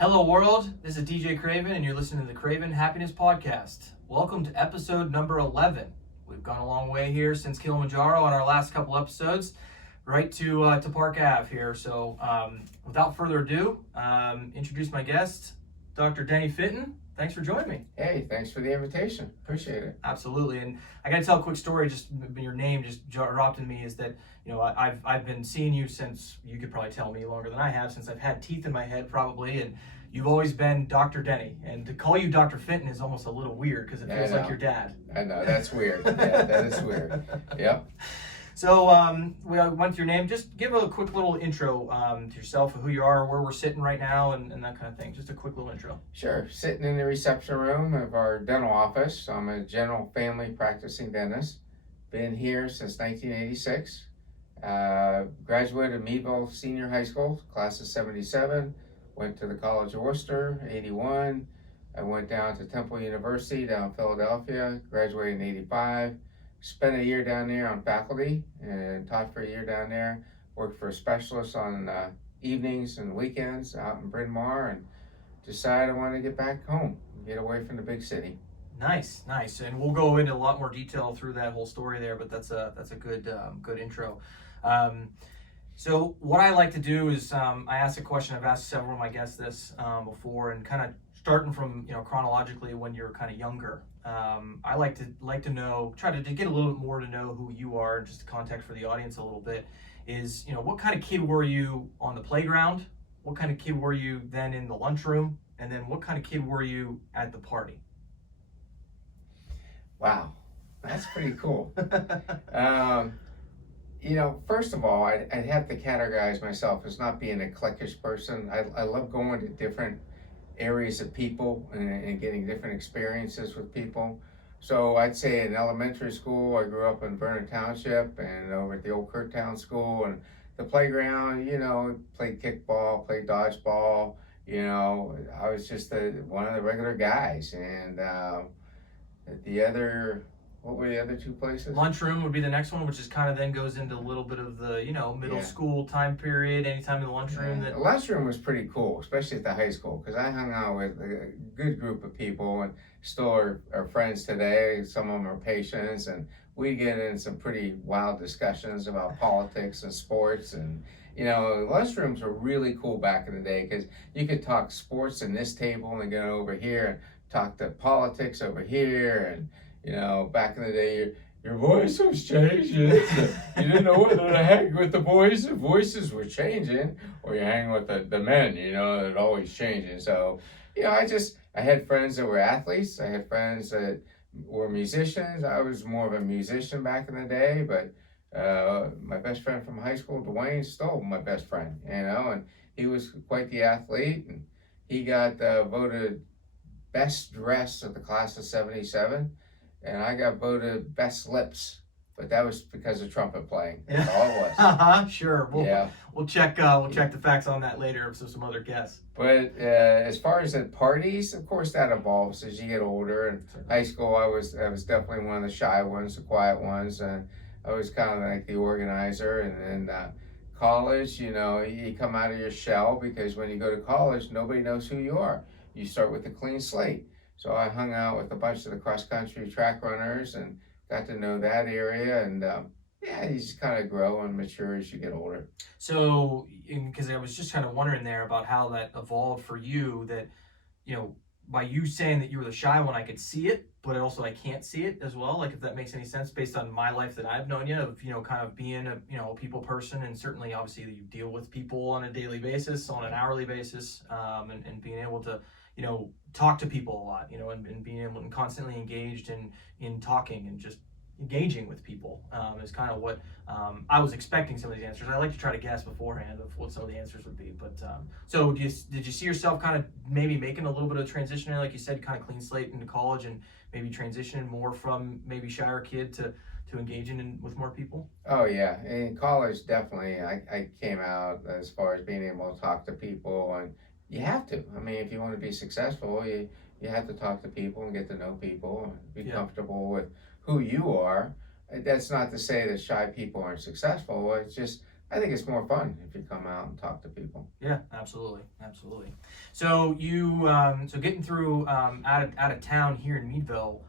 Hello world, this is DJ Craven and you're listening to the Craven Happiness Podcast. Welcome to episode number 11. We've gone a long way here since Kilimanjaro on our last couple episodes, right to Park Ave here. So without further ado, introduce my guest, Dr. Denny Finton. Thanks for joining me. Hey, thanks for the invitation. Appreciate it. Absolutely, and I got to tell a quick story. Just your name just dropped in me. Is that I've been seeing you since, you could probably tell me longer than I have, since I've had teeth in my head probably, and you've always been Dr. Denny. And to call you Dr. Finton is almost a little weird because it feels like your dad. I know, that's weird. Yeah, that is weird. Yep. So we went through your name. Just give a quick little intro to yourself, who you are, where we're sitting right now, and that kind of thing. Just a quick little intro. Sure. Sitting in the reception room of our dental office. I'm a general family practicing dentist. Been here since 1986. Graduated Meadville Senior High School, class of 77. Went to the College of Worcester, 81. I went down to Temple University down in Philadelphia, graduated in 85. Spent a year down there on faculty and taught for a year down there. Worked for a specialist on evenings and weekends out in Bryn Mawr, and decided I wanted to get back home, get away from the big city. Nice, and we'll go into a lot more detail through that whole story there. But that's a good intro. So what I like to do is I ask a question. I've asked several of my guests this before, and kind of starting from chronologically when you're kind of younger. I like to know, try to get a little bit more to know who you are, and just the context for the audience a little bit is, what kind of kid were you on the playground? What kind of kid were you then in the lunchroom? And then what kind of kid were you at the party? Wow, that's pretty cool. First of all, I'd have to categorize myself as not being a cliquish person. I love going to different areas of people and getting different experiences with people. So I'd say in elementary school, I grew up in Vernon Township and over at the old Kirktown School, and the playground, played kickball, played dodgeball. I was just one of the regular guys. And what were the other two places? Lunchroom would be the next one, which is kind of then goes into a little bit of the, middle school time period, anytime in the lunchroom. The lunchroom was pretty cool, especially at the high school, because I hung out with a good group of people and still are friends today. Some of them are patients, and we get in some pretty wild discussions about politics and sports. And, lunchrooms were really cool back in the day because you could talk sports in this table and get over here and talk to politics over here. And back in the day, your voice was changing. You didn't know whether to hang with the boys. The voices were changing, or you hang with the men, that always changing. So, I had friends that were athletes. I had friends that were musicians. I was more of a musician back in the day, but my best friend from high school, Dwayne, still my best friend, and he was quite the athlete, and he got voted best dressed of the class of 77. And I got voted best lips, but that was because of trumpet playing. That's all it was. Sure. We'll check the facts on that later. So some other guests. But as far as at parties, of course that evolves as you get older. In high school, I was definitely one of the shy ones, the quiet ones, and I was kind of like the organizer. And then college, you come out of your shell, because when you go to college, nobody knows who you are. You start with a clean slate. So I hung out with a bunch of the cross-country track runners and got to know that area. And you just kind of grow and mature as you get older. So, because I was just kind of wondering there about how that evolved for you, that, by you saying that you were the shy one, I could see it, but also I can't see it as well. Like, if that makes any sense based on my life that I've known you, of, kind of being a people person, and certainly obviously you deal with people on a daily basis, on an hourly basis, and being able to, talk to people a lot, and being able and constantly engaged in talking and just engaging with people is kind of what I was expecting some of these answers. I like to try to guess beforehand of what some of the answers would be. But so did you see yourself kind of maybe making a little bit of transition, like you said, kind of clean slate into college, and maybe transitioning more from maybe shyer kid to engaging with more people? Oh yeah, in college definitely I came out as far as being able to talk to people, and you have to. I mean, if you want to be successful, you have to talk to people and get to know people and be comfortable with who you are. That's not to say that shy people aren't successful. It's just I think it's more fun if you come out and talk to people. Yeah, absolutely, absolutely. So you, so getting through out of town here in Meadville,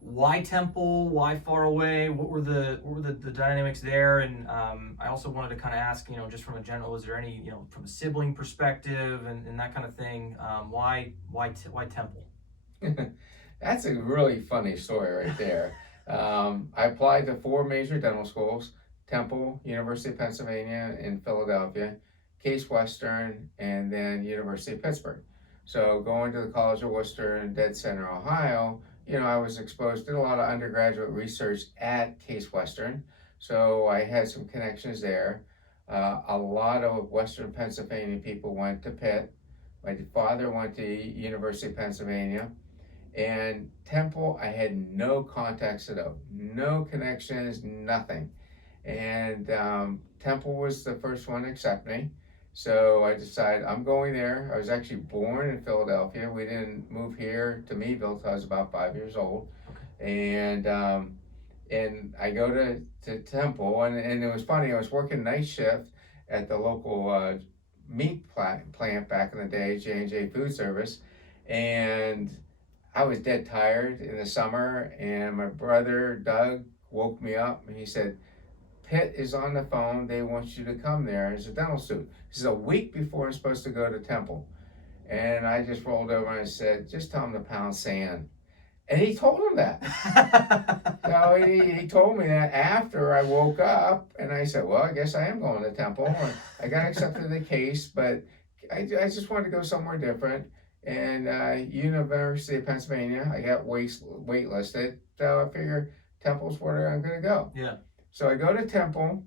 why Temple? Why far away? What were the dynamics there? And I also wanted to kind of ask, just from a general, is there any, from a sibling perspective and that kind of thing? Why Temple? That's a really funny story right there. I applied to 4 major dental schools: Temple, University of Pennsylvania in Philadelphia, Case Western, and then University of Pittsburgh. So going to the College of Worcester in Dead Center, Ohio, I was exposed to a lot of undergraduate research at Case Western. So I had some connections there. A lot of Western Pennsylvania people went to Pitt. My father went to University of Pennsylvania. And Temple, I had no contacts at all, no connections, nothing. And Temple was the first one to accept me. So I decided I'm going there. I was actually born in Philadelphia. We didn't move here to Meadville until I was about 5 years old. And I go to Temple, and it was funny. I was working night shift at the local meat plant back in the day, J&J Food Service, and I was dead tired in the summer, and my brother Doug woke me up and he said, Pitt is on the phone. They want you to come there as a dental student. This is a week before I'm supposed to go to Temple. And I just rolled over and I said, just tell him to pound sand. And he told him that. So he told me that after I woke up, and I said, well, I guess I am going to Temple. And I got accepted to the case, but I just wanted to go somewhere different. And University of Pennsylvania, I got waitlisted, so I figured Temple's where I'm going to go. Yeah. So I go to Temple,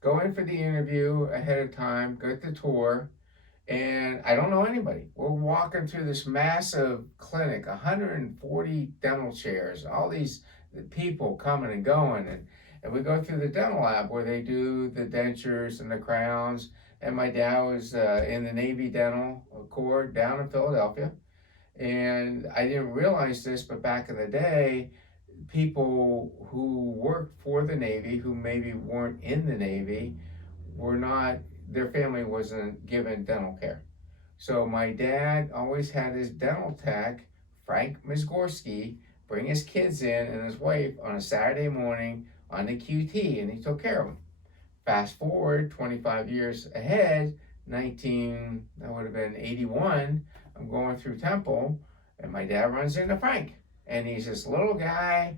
go in for the interview ahead of time, get the tour, and I don't know anybody. We're walking through this massive clinic, 140 dental chairs, all these people coming and going, and we go through the dental lab where they do the dentures and the crowns. And my dad was in the Navy Dental Corps down in Philadelphia. And I didn't realize this, but back in the day, people who worked for the Navy, who maybe weren't in the Navy, their family wasn't given dental care. So my dad always had his dental tech, Frank Mizgorski, bring his kids in and his wife on a Saturday morning on the QT, and he took care of them. Fast forward 25 years ahead, that would have been 81, I'm going through Temple, and my dad runs into Frank. And he's this little guy,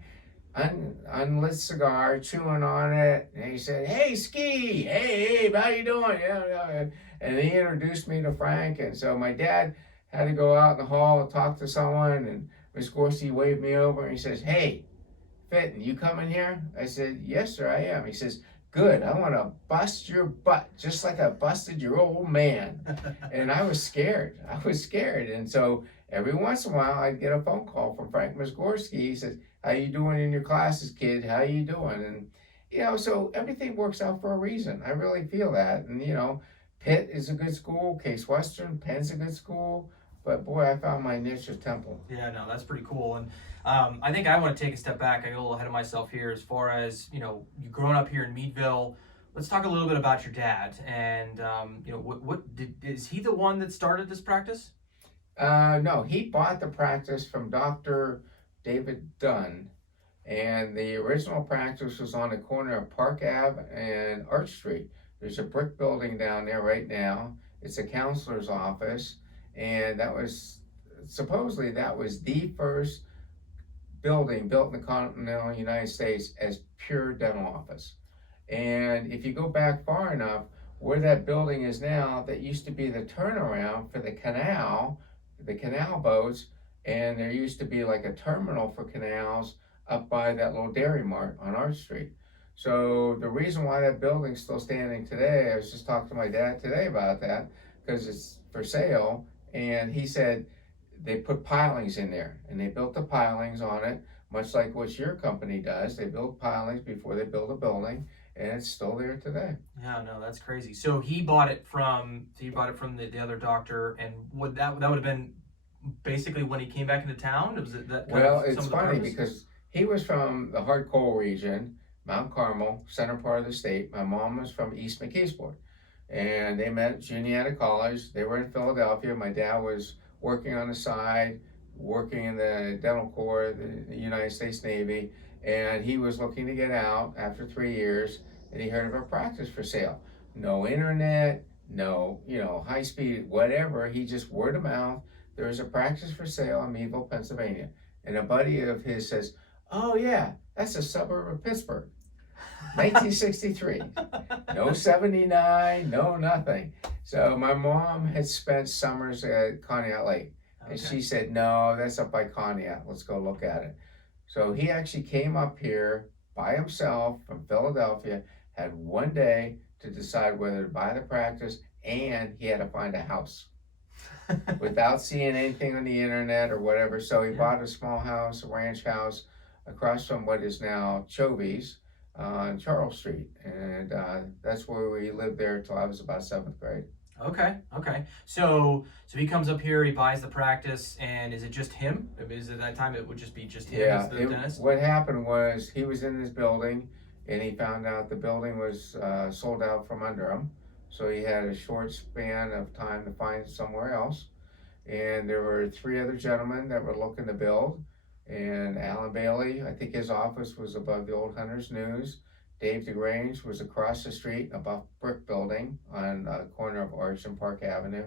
unlit cigar, chewing on it. And he said, hey, Ski, hey, how you doing? Yeah. And he introduced me to Frank. And so my dad had to go out in the hall and talk to someone. And Miss Gorski waved me over and he says, hey, Finton, you coming here? I said, yes, sir, I am. He says, good, I want to bust your butt, just like I busted your old man. And I was scared. And so every once in a while, I'd get a phone call from Frank Mizgorski. He says, how you doing in your classes, kid? How you doing? And, so everything works out for a reason. I really feel that. And, Pitt is a good school. Case Western, Penn's a good school. But, boy, I found my niche at Temple. Yeah, no, that's pretty cool. And I think I want to take a step back. I got a little ahead of myself here as far as, you growing up here in Meadville. Let's talk a little bit about your dad. And, is he the one that started this practice? No, he bought the practice from Dr. David Dunn. And the original practice was on the corner of Park Ave and Arch Street. There's a brick building down there right now. It's a counselor's office. And supposedly that was the first building built in the continental United States as pure dental office. And if you go back far enough, where that building is now, that used to be the turnaround for the canal boats, and there used to be like a terminal for canals up by that little Dairy Mart on Arch Street. So the reason why that building's still standing today, I was just talking to my dad today about that, because it's for sale, and he said they put pilings in there, and they built the pilings on it, much like what your company does. They build pilings before they build a building, and it's still there today. Yeah, no, that's crazy. So he bought it from the other doctor, and that would have been basically when he came back into town? Was it that? Well, it's funny because he was from the hard coal region. Mount Carmel, center part of the state. My mom was from East McKeesport, and they met at Juniata College. They were in Philadelphia. My dad was working on the side, working in the dental corps, the United States Navy, and he was looking to get out after 3 years, and he heard of a practice for sale. No internet, no, high speed, whatever. He just word of mouth. There was a practice for sale in Meadville, Pennsylvania, and a buddy of his says, "Oh yeah, that's a suburb of Pittsburgh." 1963. No 79, no nothing. So my mom had spent summers at Conneaut Lake. And Okay. she said, "No, that's up by Conneaut. Let's go look at it." So he actually came up here by himself from Philadelphia, had one day to decide whether to buy the practice, and he had to find a house without seeing anything on the internet or whatever. So he Yeah. bought a small house, a ranch house, across from what is now Chovy's on Charles Street. And that's where we lived there until I was about seventh grade. Okay, okay. So he comes up here, he buys the practice, and is it just him? Is it that time it would just be just him as the dentist? What happened was he was in this building and he found out the building was sold out from under him. So he had a short span of time to find somewhere else. And there were three other gentlemen that were looking to build. And Alan Bailey, I think his office was above the old Hunter's News. Dave DeGrange was across the street above brick building on the corner of Arch and Park Avenue.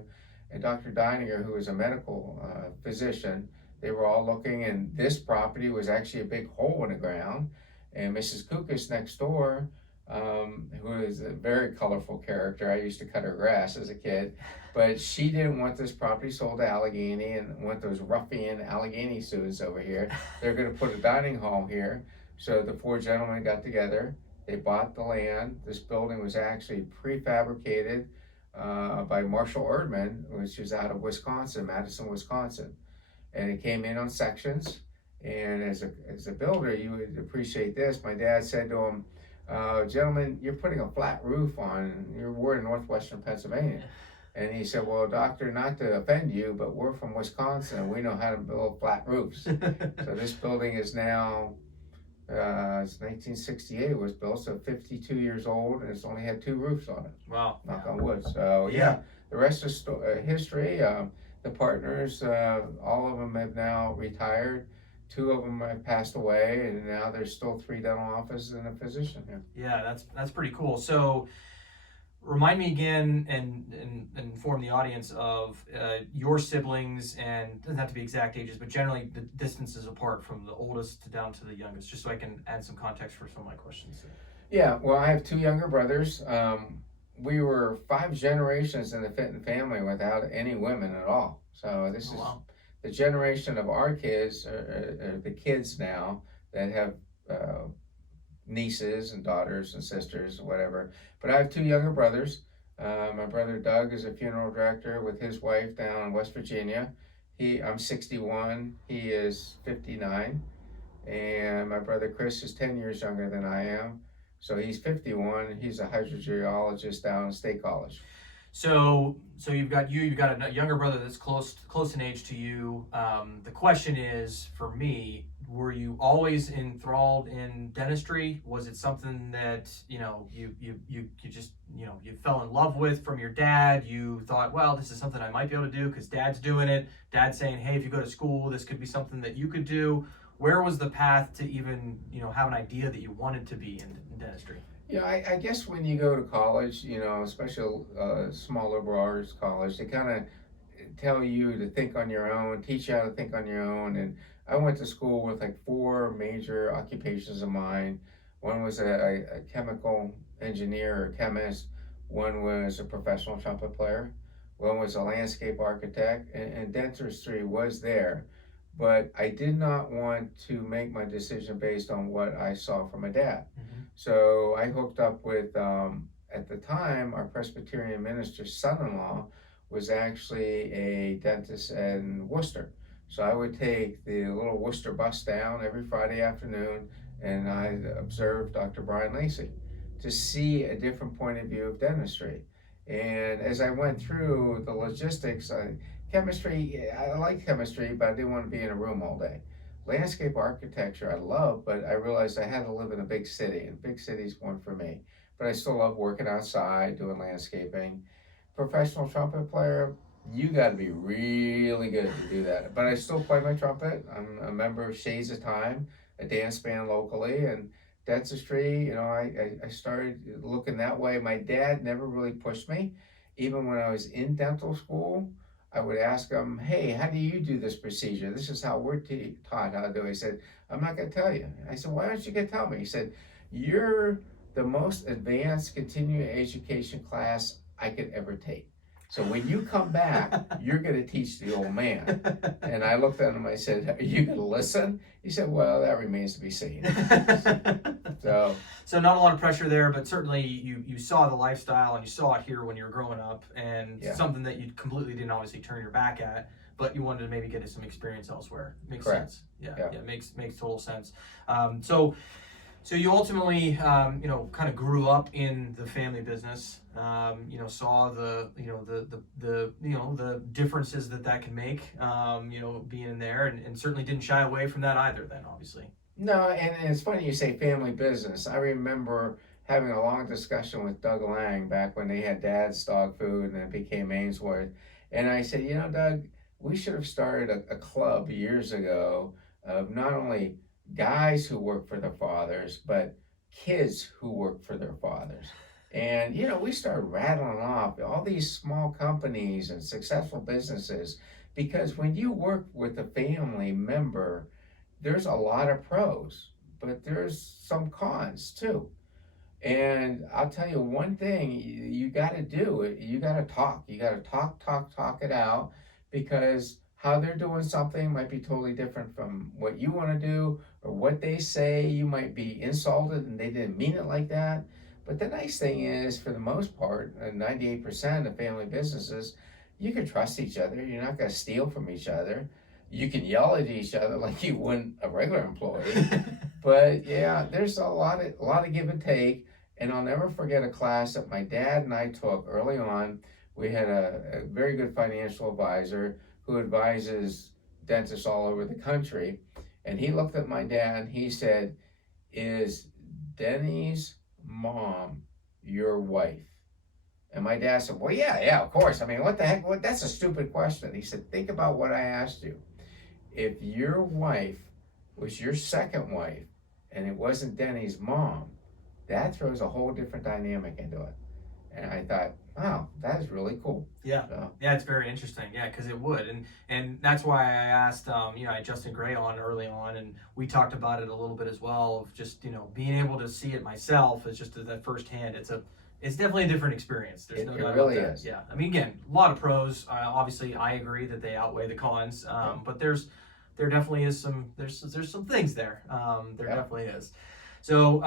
And Dr. Deininger, who was a medical physician, they were all looking, and this property was actually a big hole in the ground. And Mrs. Kukas next door, who is a very colorful character, I used to cut her grass as a kid, but she didn't want this property sold to Allegheny and want those ruffian Allegheny suits over here. They're going to put a dining hall here. So the four gentlemen got together. They bought the land. This building was actually prefabricated by Marshall Erdman, which is out of Wisconsin, Madison, Wisconsin. And it came in on sections. And as a builder, you would appreciate this. My dad said to him, "Gentlemen, you're putting a flat roof on, we're in northwestern Pennsylvania." And he said, "Well, doctor, not to offend you, but we're from Wisconsin. We know how to build flat roofs." So this building is now, it's 1968 it was built, so 52 years old, and it's only had two roofs on it. Wow. Knock on wood. So yeah, the rest is history. The partners, all of them have now retired. Two of them have passed away, and now there's still three dental offices and a physician here. Yeah, that's pretty cool. So remind me again and inform the audience of your siblings, and it doesn't have to be exact ages, but generally the distances apart from the oldest to down to the youngest, just so I can add some context for some of my questions. Yeah, well, I have two younger brothers. We were 5 generations in the Finton family without any women at all. So this is Wow. the generation of our kids, or the kids now that have nieces and daughters and sisters, whatever. But I have two younger brothers. My brother Doug is a funeral director with his wife down in West Virginia. I'm 61, he is 59. And my brother Chris is 10 years younger than I am. So he's 51, he's a hydrogeologist down at State College. So you've got a younger brother that's close in age to you. The question is, for me, were you always enthralled in dentistry? Was it something that you just you fell in love with from your dad? You thought, well, this is something I might be able to do because dad's doing it. Dad's saying, hey, if you go to school, this could be something that you could do. Where was the path to even have an idea that you wanted to be in dentistry? Yeah, I guess when you go to college, especially small liberal arts college, they kind of tell you to think on your own, teach you how to think on your own. And I went to school with like 4 major occupations of mine. One was a chemical engineer or chemist. One was a professional trumpet player. One was a landscape architect. And dentistry was there. But I did not want to make my decision based on what I saw from my dad. Mm-hmm. So I hooked up with, at the time, our Presbyterian minister's son-in-law was actually a dentist in Worcester. So I would take the little Worcester bus down every Friday afternoon, and I'd observe Dr. Brian Lacey to see a different point of view of dentistry. And as I went through the logistics, chemistry, I liked chemistry, but I didn't want to be in a room all day. landscape architecture I love, but I realized I had to live in a big city, and big cities weren't for me. But I still love working outside, doing landscaping. Professional trumpet player, you got to be really good to do that. But I still play my trumpet. I'm a member of Shades of Time, a dance band locally, and dentistry. I started looking that way. My dad never really pushed me. Even when I was in dental school, I would ask him, "Hey, how do you do this procedure? This is how we're taught how to do it." He said, "I'm not going to tell you." I said, "Why don't you get tell me?" He said, "You're the most advanced continuing education class I could ever take. So when you come back, you're going to teach the old man." And I looked at him, I said, "Are you going to listen?" He said, "Well, that remains to be seen." So, So not a lot of pressure there, but certainly you saw the lifestyle and you saw it here when you were growing up, and yeah, something that you completely didn't obviously turn your back at, but you wanted to maybe get some experience elsewhere. Makes correct. sense. Yeah, Yeah. yeah, makes total sense. So you ultimately, kind of grew up in the family business. Saw the differences that can make. Being in there, and certainly didn't shy away from that either. Then, obviously. No, and it's funny you say family business. I remember having a long discussion with Doug Lang back when they had Dad's Dog Food and then it became Ainsworth. And I said, Doug, we should have started a club years ago of not only guys who work for their fathers, but kids who work for their fathers. And, we started rattling off all these small companies and successful businesses because when you work with a family member, there's a lot of pros, but there's some cons too. And I'll tell you one thing you got to do, you got to talk. You got to talk it out because how they're doing something might be totally different from what you want to do or what they say. You might be insulted and they didn't mean it like that. But the nice thing is, for the most part, 98% of family businesses, you can trust each other. You're not going to steal from each other. You can yell at each other like you wouldn't a regular employee. But yeah, there's a lot of give and take. And I'll never forget a class that my dad and I took early on. We had a very good financial advisor who advises dentists all over the country. And he looked at my dad and he said, "Is Denny's mom your wife?" And my dad said, "Well, yeah, of course. I mean, what the heck? That's a stupid question." He said, "Think about what I asked you. If your wife was your second wife and it wasn't Denny's mom, that throws a whole different dynamic into it." And I thought, wow, that is really cool. Yeah, So, yeah, it's very interesting. Yeah, because it would, and that's why I asked, I had Justin Gray on early on, and we talked about it a little bit as well of just being able to see it myself as just that firsthand. It's definitely a different experience. There's no doubt really about that. is. Yeah, I mean, again, a lot of pros. Obviously, I agree that they outweigh the cons, but there definitely is there's some things there. There Yeah. definitely is. So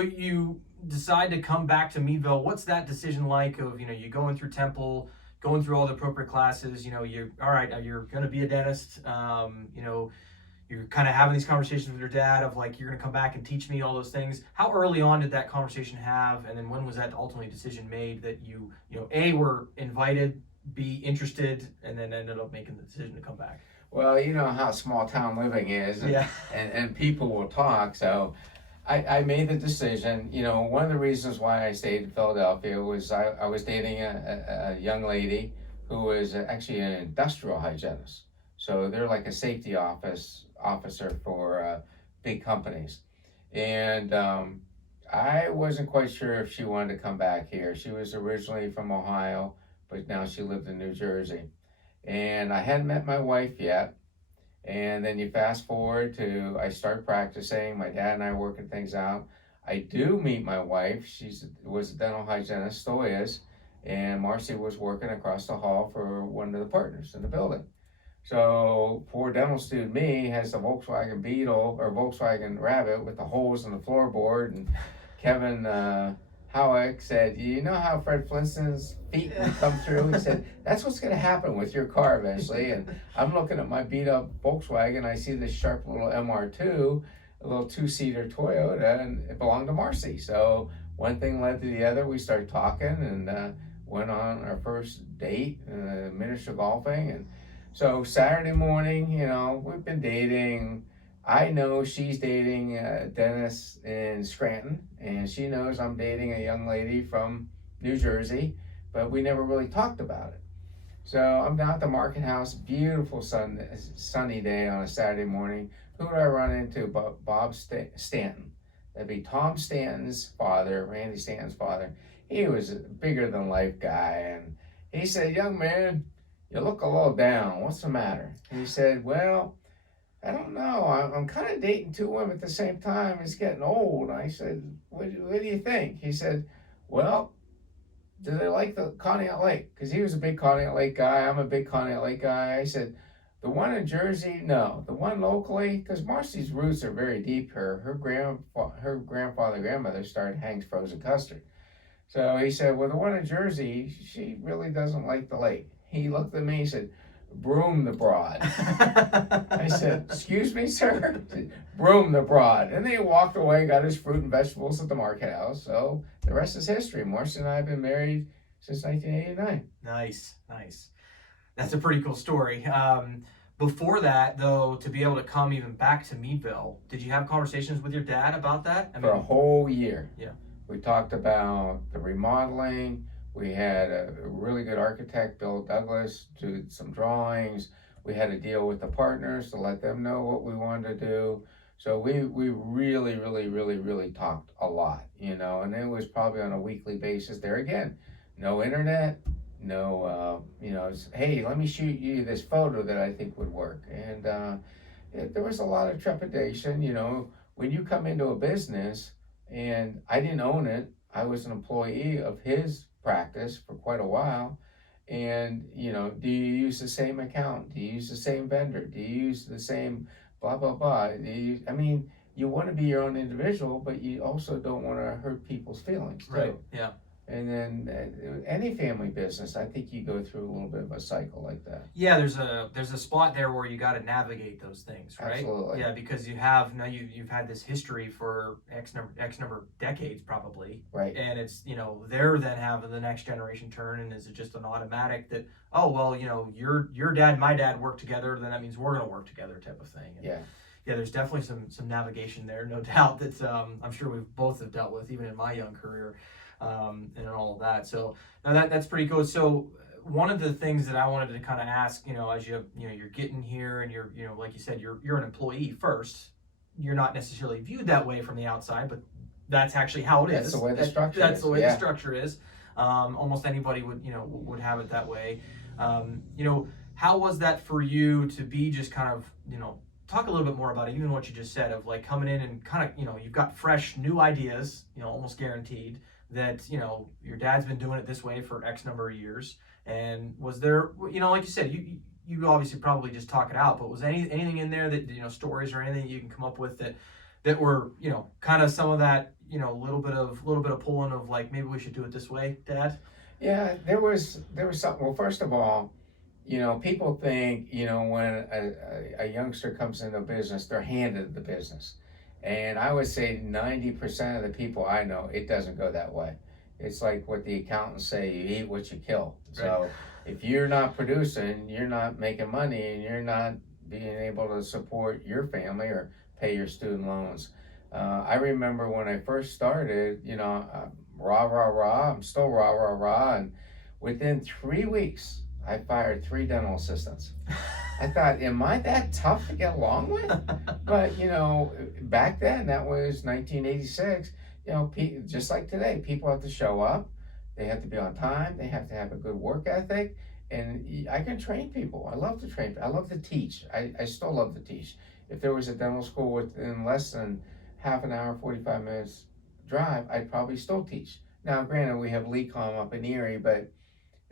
you decide to come back to Meadville. What's that decision like? Of you going through Temple, going through all the appropriate classes. You're all right. You're going to be a dentist. You're kind of having these conversations with your dad of like, you're going to come back and teach me all those things. How early on did that conversation have, and then when was that ultimately decision made that you A, were invited, B, interested, and then ended up making the decision to come back? Well, you know how small town living is, and, Yeah. and people will talk. So I made the decision. One of the reasons why I stayed in Philadelphia was I was dating a young lady who was actually an industrial hygienist. So they're like a safety officer for big companies. And I wasn't quite sure if she wanted to come back here. She was originally from Ohio, but now she lived in New Jersey. And I hadn't met my wife yet. And then you fast forward to I start practicing. My dad and I working things out. I do meet my wife. She was a dental hygienist, still is. And Marcy was working across the hall for one of the partners in the building. So poor dental student me has the Volkswagen Beetle or Volkswagen Rabbit with the holes in the floorboard. And Kevin Howick said, "You know how Fred Flintstone's feet would come through?" He said, "That's what's going to happen with your car eventually." And I'm looking at my beat up Volkswagen. I see this sharp little MR2, a little two-seater Toyota, and it belonged to Marcy. So one thing led to the other. We started talking and went on our first date, miniature golfing. And so Saturday morning, we've been dating I know she's dating Dennis in Scranton, and she knows I'm dating a young lady from New Jersey, but we never really talked about it. So I'm down at the market house, beautiful sunny day on a Saturday morning. Who do I run into but Bob Stanton? That'd be Tom Stanton's father, Randy Stanton's father. He was a bigger than life guy, and he said, "Young man, you look a little down. What's the matter?" And he said, "Well, I don't know. I'm kind of dating two women at the same time. It's getting old." I said, what do you think?" He said, "Well, do they like the Conneaut Lake?" Because he was a big Conneaut Lake guy. I'm a big Conneaut Lake guy. I said, "The one in Jersey, no. The one locally, because Marcy's roots are very deep. Her grandfather, grandmother started Hank's Frozen Custard." So he said, "Well, the one in Jersey, she really doesn't like the lake." He looked at me and said, "Broom the broad." I said, "Excuse me, sir?" He said, "Broom the broad." And then he walked away, got his fruit and vegetables at the market house. So the rest is history. Marcy and I have been married since 1989. Nice. That's a pretty cool story. Before that, though, to be able to come even back to Meadville, did you have conversations with your dad about that? For a whole year. Yeah. We talked about the remodeling. We had a really good architect, Bill Douglas, do some drawings. We had to deal with the partners to let them know what we wanted to do. So we really talked a lot, and it was probably on a weekly basis. There again, no internet, no, hey, let me shoot you this photo that I think would work. And there was a lot of trepidation, when you come into a business, and I didn't own it. I was an employee of his practice for quite a while. And, do you use the same account? Do you use the same vendor? Do you use the same blah, blah, blah? You want to be your own individual, but you also don't want to hurt people's feelings. Right, too. yeah. And then any family business, I think you go through a little bit of a cycle like that. Yeah, there's a spot there where you got to navigate those things, right? Absolutely. Yeah, because you've had this history for X number of decades probably, right? And it's they're then having the next generation turn, and is it just an automatic that, oh well, your dad and my dad work together, then that means we're gonna work together type of thing. And yeah. Yeah, there's definitely some navigation there, no doubt, that I'm sure we've both have dealt with even in my young career. And all of that. So now that's pretty cool. So one of the things that I wanted to kind of ask, as you're getting here, and you're like you said, you're an employee first. You're not necessarily viewed that way from the outside, but that's actually how it is. That's the way the structure That's is. the way Yeah. the structure is. Almost anybody would have it that way. How was that for you to be just kind of talk a little bit more about it, even what you just said of like coming in and kind of you've got fresh new ideas, almost guaranteed, that your dad's been doing it this way for X number of years. And was there, like you said, you obviously probably just talk it out, but was anything in there that stories or anything you can come up with that were kind of some of that little bit of pulling of like, maybe we should do it this way, Dad? Yeah, there was something. Well, first of all, people think when a youngster comes into business, they're handed the business. And I would say 90% of the people I know, it doesn't go that way. It's like what the accountants say, you eat what you kill. Right. So if you're not producing, you're not making money, and you're not being able to support your family or pay your student loans. I remember when I first started, rah, I'm still rah. And within 3 weeks, I fired 3 dental assistants. I thought, am I that tough to get along with? But, back then, that was 1986, just like today, people have to show up, they have to be on time, they have to have a good work ethic, and I can train people. I love to train, I love to teach. I still love to teach. If there was a dental school within less than half an hour, 45 minutes drive, I'd probably still teach. Now, granted, we have LECOM up in Erie, but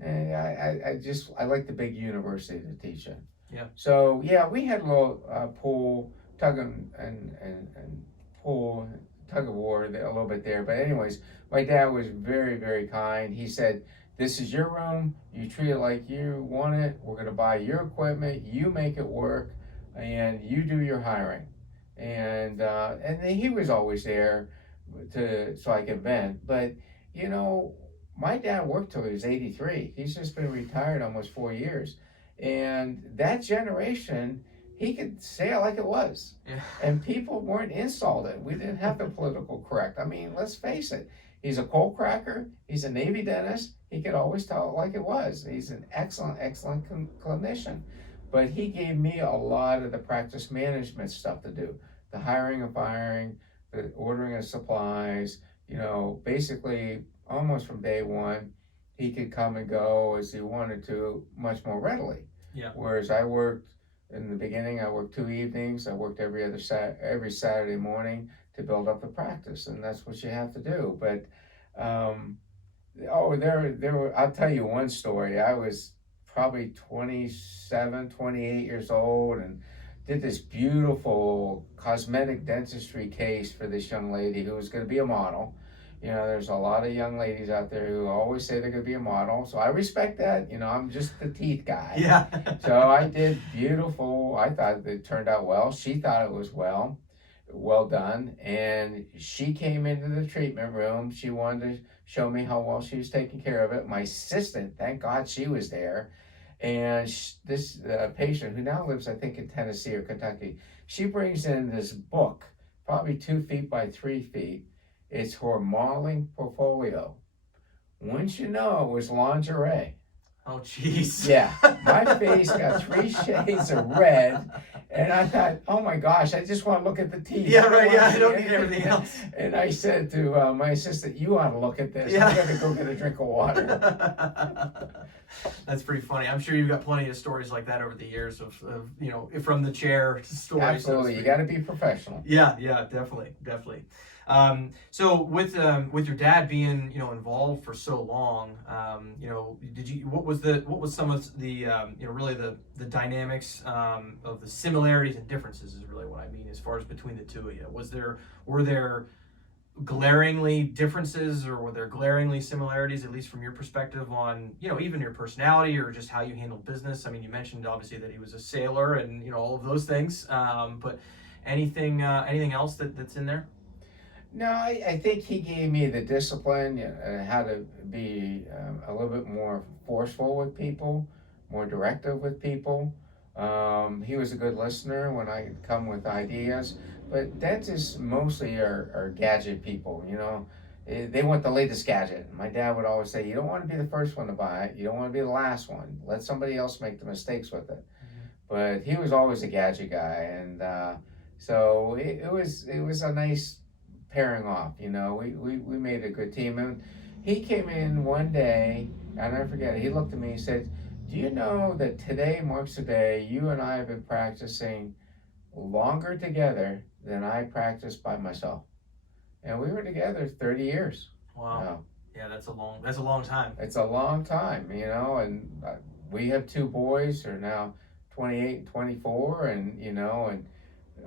I like the big university to teach in. Yeah. So yeah, we had a little pool tug and pool tug of war a little bit there. But anyways, my dad was very kind. He said, "This is your room. You treat it like you want it. We're gonna buy your equipment. You make it work, and you do your hiring." And he was always there so I could vent. But my dad worked till he was 83. He's just been retired almost 4 years. And that generation, he could say it like it was. Yeah. And people weren't insulted. We didn't have the political correct. I mean, let's face it. He's a cold cracker. He's a Navy dentist. He could always tell it like it was. He's an excellent clinician. But he gave me a lot of the practice management stuff to do. The hiring and firing, the ordering of supplies, basically almost from day one, he could come and go as he wanted to much more readily. Yeah. Whereas I worked in the beginning, I worked 2 evenings. I worked every Saturday morning to build up the practice, and that's what you have to do. But I'll tell you one story. I was probably 27, 28 years old, and did this beautiful cosmetic dentistry case for this young lady who was going to be a model. There's a lot of young ladies out there who always say they're going to be a model. So I respect that. I'm just the teeth guy. Yeah. So I did beautiful. I thought it turned out well. She thought it was well done. And she came into the treatment room. She wanted to show me how well she was taking care of it. My assistant, thank God she was there. And this patient who now lives, I think, in Tennessee or Kentucky, she brings in this book, probably 2 feet by 3 feet. It's her modeling portfolio. Wouldn't you know, it was lingerie. Oh, jeez. Yeah, my face got 3 shades of red, and I thought, oh my gosh, I just want to look at the teeth. Yeah, right. Yeah, I don't need everything else. And I said to my assistant, "You ought to look at this. Yeah. I'm going to go get a drink of water." That's pretty funny. I'm sure you've got plenty of stories like that over the years of from the chair stories. Absolutely, you got to be professional. Yeah, definitely. So with your dad being involved for so long, what was some of the really the dynamics of the similarities and differences is really what I mean as far as between the two of you. Were there glaringly differences, or were there glaringly similarities, at least from your perspective, on even your personality or just how you handle business? I mean, you mentioned obviously that he was a sailor and all of those things, but anything else that's in there? No, I think he gave me the discipline, how to be a little bit more forceful with people, more directive with people. He was a good listener when I come with ideas. But dentists mostly are gadget people, They want the latest gadget. My dad would always say, you don't want to be the first one to buy it. You don't want to be the last one. Let somebody else make the mistakes with it. Mm-hmm. But he was always a gadget guy. And so it was a nice pairing off, We made a good team. And he came in one day, I'll never forget it. He looked at me and said, do you know that today marks the day you and I have been practicing longer together than I practiced by myself? And we were together 30 years. Wow. Yeah, that's a long time. It's a long time, and we have 2 boys who are now 28 and 24, and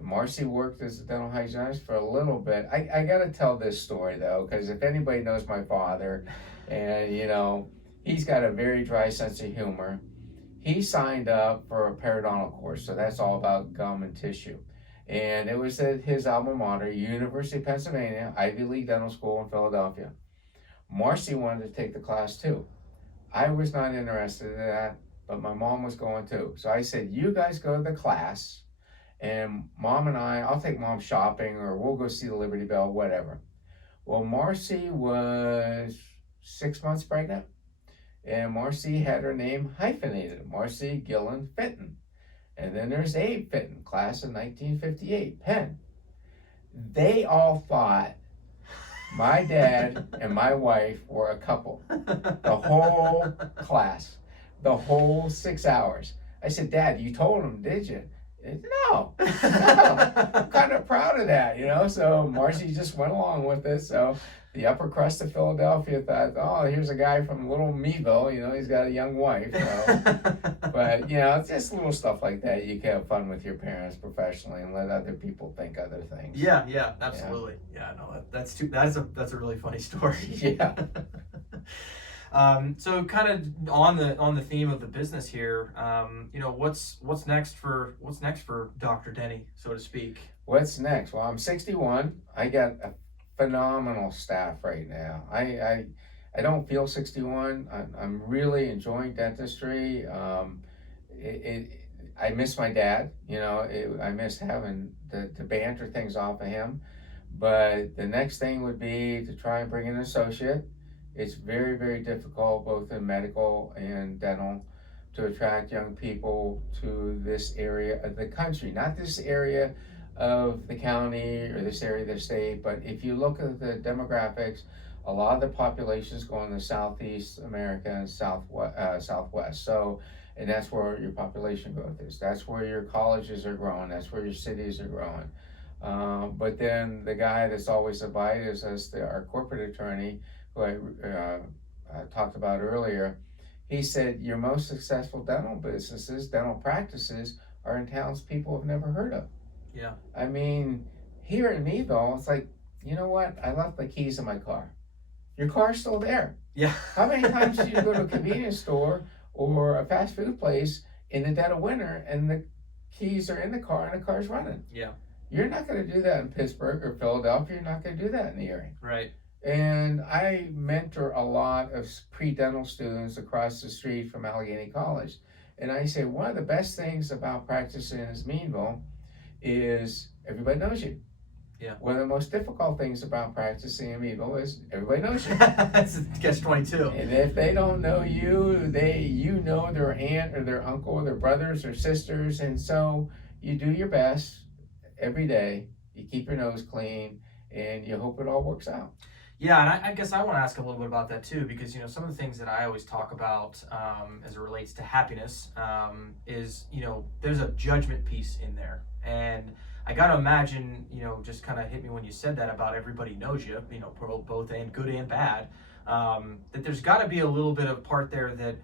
Marcy worked as a dental hygienist for a little bit. I got to tell this story, though, because if anybody knows my father, and, he's got a very dry sense of humor. He signed up for a periodontal course, so that's all about gum and tissue. And it was at his alma mater, University of Pennsylvania, Ivy League Dental School in Philadelphia. Marcy wanted to take the class too. I was not interested in that, but my mom was going too. So I said, you guys go to the class, and Mom and I'll take Mom shopping, or we'll go see the Liberty Bell, whatever. Well, Marcy was 6 months pregnant, and Marcy had her name hyphenated, Marcy Gillen Finton. And then there's Abe Finton, class of 1958, Penn. They all thought my dad and my wife were a couple. The whole class, the whole 6 hours. I said, Dad, you told them, did you? No. I'm kind of proud of that, So Marcy just went along with it. So the upper crust of Philadelphia thought, oh, here's a guy from little Meville, he's got a young wife. But, it's just little stuff like that. You can have fun with your parents professionally and let other people think other things. Yeah, absolutely. Yeah, no, that's a really funny story. Yeah. So kind of on the theme of the business here, what's next for Dr. Denny, so to speak? What's next? Well, I'm 61. I got a phenomenal staff right now. I don't feel 61. I'm really enjoying dentistry. I miss my dad. I miss having to banter things off of him. But the next thing would be to try and bring in an associate. It's very, very difficult, both in medical and dental, to attract young people to this area of the country. Not this area of the county or this area of the state, but if you look at the demographics, a lot of the population is going to Southeast America and Southwest. So, and that's where your population growth is. That's where your colleges are growing. That's where your cities are growing. But then the guy that's always a bite is our corporate attorney, who I talked about earlier. He said your most successful dental practices are in towns people have never heard of. Yeah. I mean, here in Meadville, it's like, you know what? I left my keys in my car. Your car's still there. Yeah. How many times do you go to a convenience store or a fast food place in the dead of winter and the keys are in the car and the car's running? Yeah. You're not going to do that in Pittsburgh or Philadelphia. You're not going to do that in the area. Right. And I mentor a lot of pre-dental students across the street from Allegheny College. And I say, one of the best things about practicing in Meadville is everybody knows you. Yeah. One of the most difficult things about practicing in Meadville is everybody knows you. That's catch-22. And if they don't know you, you know their aunt or their uncle or their brothers or sisters. And so you do your best every day. You keep your nose clean and you hope it all works out. Yeah, and I guess I want to ask a little bit about that too, because some of the things that I always talk about as it relates to happiness is there's a judgment piece in there, and I got to imagine just kind of hit me when you said that about everybody knows you, both and good and bad, that there's got to be a little bit of part there that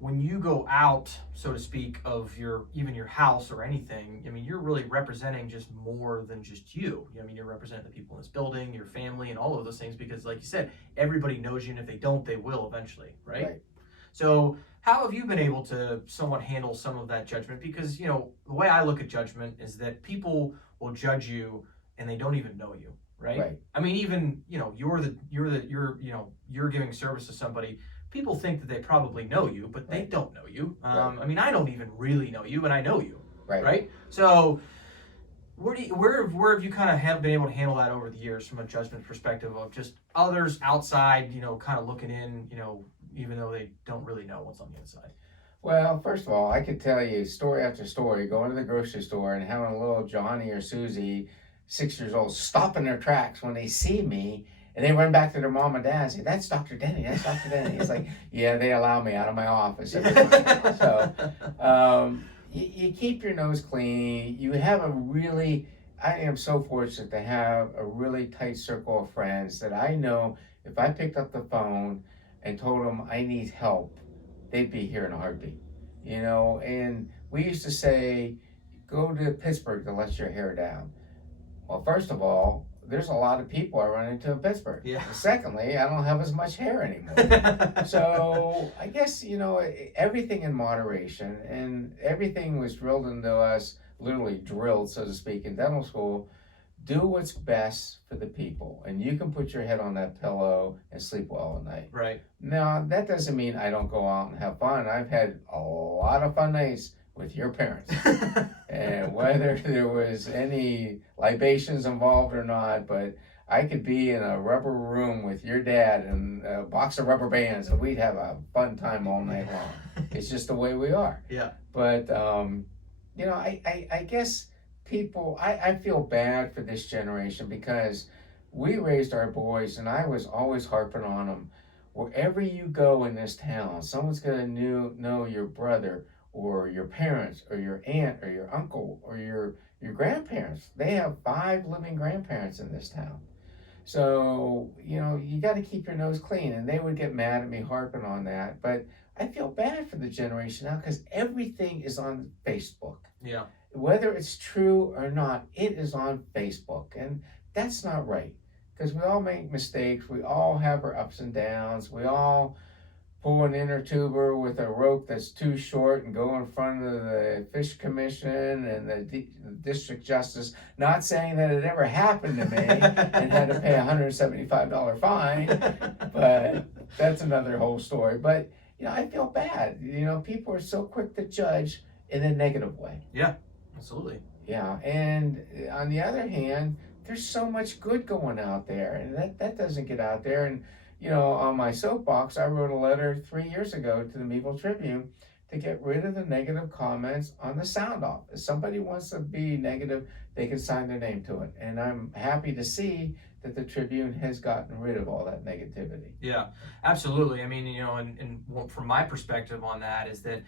when you go out, so to speak, of even your house or anything, I mean, you're really representing just more than just you. I mean, you're representing the people in this building, your family, and all of those things, because like you said, everybody knows you, and if they don't, they will eventually, right? So how have you been able to somewhat handle some of that judgment? Because, the way I look at judgment is that people will judge you and they don't even know you, right? I mean, even, you're giving service to somebody. People think that they probably know you, but they don't know you. I mean, I don't even really know you, and I know you, right? So, where have you kind of been able to handle that over the years from a judgment perspective of just others outside, kind of looking in, even though they don't really know what's on the inside? Well, first of all, I could tell you story after story, going to the grocery store and having a little Johnny or Susie, 6 years old, stop in their tracks when they see me. And they run back to their mom and dad and say, that's Dr. Denny, that's Dr. Denny. It's like, yeah, they allow me out of my office every once in a while. So you keep your nose clean. You have I am so fortunate to have a really tight circle of friends that I know if I picked up the phone and told them I need help, they'd be here in a heartbeat. And we used to say, go to Pittsburgh to let your hair down. Well, first of all, there's a lot of people I run into in Pittsburgh. Yeah. Secondly, I don't have as much hair anymore. So I guess, everything in moderation, and everything was drilled into us, literally drilled, so to speak, in dental school. Do what's best for the people, and you can put your head on that pillow and sleep well at night. Right. Now, that doesn't mean I don't go out and have fun. I've had a lot of fun nights with your parents. And whether there was any libations involved or not, but I could be in a rubber room with your dad and a box of rubber bands and we'd have a fun time all night long. It's just the way we are. Yeah. But, I guess I feel bad for this generation because we raised our boys and I was always harping on them. Wherever you go in this town, someone's going to know your brother or your parents, or your aunt, or your uncle, or your grandparents. They have 5 living grandparents in this town. So, you got to keep your nose clean. And they would get mad at me harping on that. But I feel bad for the generation now because everything is on Facebook. Yeah. Whether it's true or not, it is on Facebook. And that's not right. Because we all make mistakes. We all have our ups and downs. We all pull an inner tuber with a rope that's too short and go in front of the fish commission and the district justice, not saying that it ever happened to me and had to pay a $175 fine, but that's another whole story. But I feel bad. People are so quick to judge in a negative way. Yeah, absolutely. Yeah, and on the other hand, there's so much good going out there, and that doesn't get out there. And on my soapbox, I wrote a letter 3 years ago to the Meadville Tribune to get rid of the negative comments on the sound off. If somebody wants to be negative, they can sign their name to it. And I'm happy to see that the Tribune has gotten rid of all that negativity. Yeah, absolutely. I mean, from my perspective on that is that,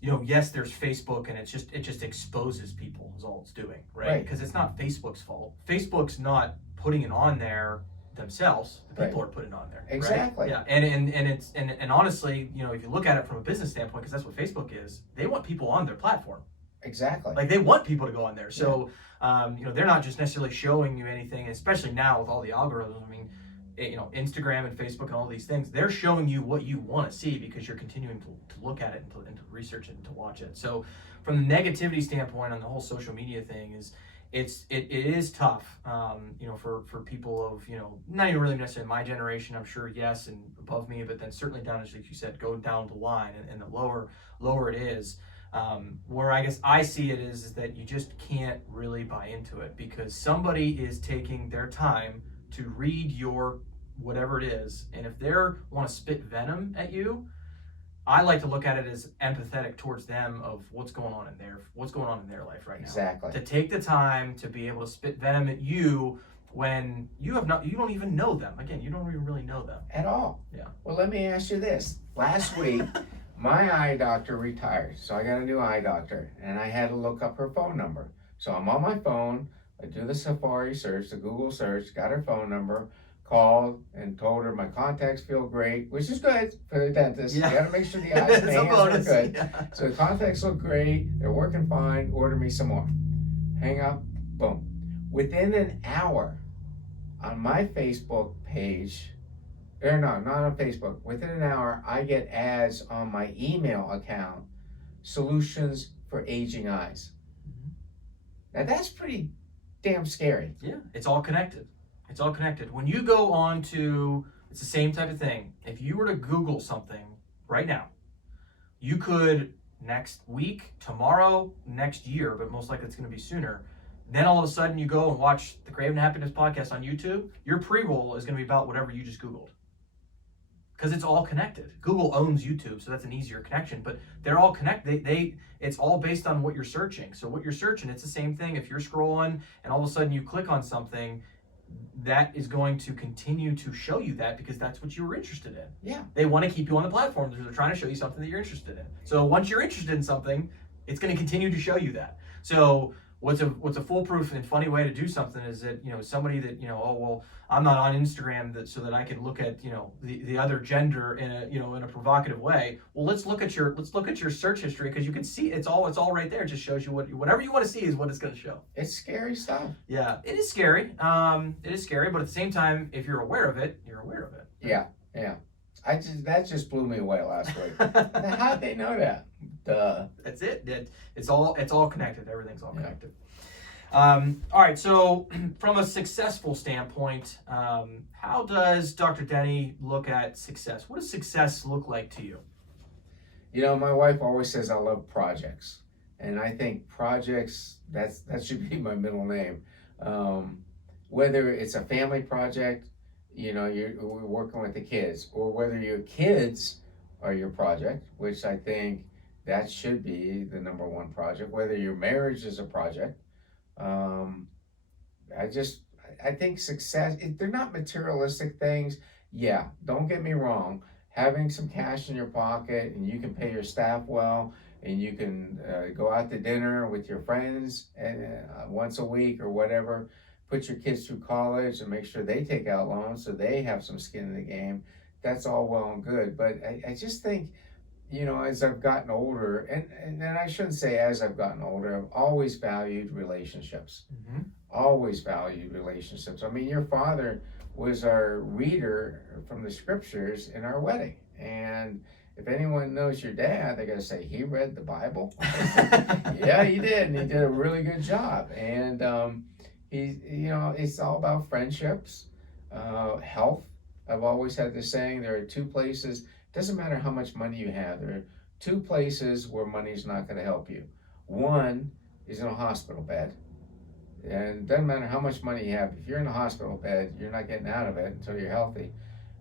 yes, there's Facebook, and it just exposes people is all it's doing, right? Right. Because it's not Facebook's fault. Facebook's not putting it on there themselves. The people Right. are putting it on there. Exactly. Right? Yeah, and honestly, if you look at it from a business standpoint, because that's what Facebook is, they want people on their platform. Exactly. Like they want people to go on there. So, they're not just necessarily showing you anything, especially now with all the algorithms. I mean, Instagram and Facebook and all these things, they're showing you what you want to see because you're continuing to look at it and to research it and to watch it. So from the negativity standpoint on the whole social media thing it is tough, for people of, not even really necessarily my generation, I'm sure, yes, and above me, but then certainly down, as you said, go down the line, and the lower it is. Where I guess I see it is that you just can't really buy into it because somebody is taking their time to read your whatever it is, and if they want to spit venom at you, I like to look at it as empathetic towards them of what's going on in their life right now. Exactly. To take the time to be able to spit venom at you when you don't even know them. Again, you don't even really know them At all. Yeah. Well, let me ask you this. Last week, my eye doctor retired, so I got a new eye doctor, and I had to look up her phone number. So I'm on my phone, I do the Safari search, the Google search, got her phone number, called and told her my contacts feel great, which is good for the dentist. Yeah. You gotta make sure the eyes and the hands are good. Yeah. So the contacts look great, they're working fine, order me some more. Hang up, boom. Within an hour, on my Facebook page, or no, not on Facebook, within an hour, I get ads on my email account, solutions for aging eyes. Now that's pretty damn scary. Yeah, it's all connected. It's all connected. When you go on to, it's the same type of thing. If you were to Google something right now, you could next week, tomorrow, next year, but most likely it's going to be sooner. Then all of a sudden you go and watch the Craven Happiness podcast on YouTube. Your pre-roll is going to be about whatever you just Googled. Because it's all connected. Google owns YouTube, so that's an easier connection. But they're all connected. It's all based on what you're searching. So what you're searching, it's the same thing. If you're scrolling and all of a sudden you click on something, that is going to continue to show you that because that's what you were interested in. Yeah. They want to keep you on the platform. They're trying to show you something that you're interested in. So once you're interested in something, it's going to continue to show you that. So what's a foolproof and funny way to do something is that, somebody that, oh, well, I'm not on Instagram so that I can look at, the other gender in a provocative way. Well, let's look at your search history because you can see it's all right there. It just shows you whatever you want to see is what it's going to show. It's scary stuff. Yeah, it is scary. It is scary, but at the same time, if you're aware of it, you're aware of it. Yeah. That just blew me away last week. How'd they know that? Duh. That's it. It's all connected. Everything's all connected. All right. So, from a successful standpoint, how does Dr. Denny look at success? What does success look like to you? My wife always says I love projects, and I think projects that should be my middle name. Whether it's a family project, we're working with the kids, or whether your kids are your project, which I think that should be the number one project, whether your marriage is a project. I think success, they're not materialistic things. Yeah, don't get me wrong. Having some cash in your pocket and you can pay your staff well and you can go out to dinner with your friends once a week or whatever, put your kids through college and make sure they take out loans so they have some skin in the game. That's all well and good. But I just think, as I've gotten older, and I shouldn't say as I've gotten older, I've always valued relationships. Mm-hmm. Always valued relationships. I mean, your father was our reader from the scriptures in our wedding. And if anyone knows your dad, they're going to say, he read the Bible? Yeah, he did. And he did a really good job. And it's all about friendships, health. I've always had this saying, there are two places. Doesn't matter how much money you have. There are two places where money's not going to help you. One is in a hospital bed. And it doesn't matter how much money you have, if you're in a hospital bed, you're not getting out of it until you're healthy.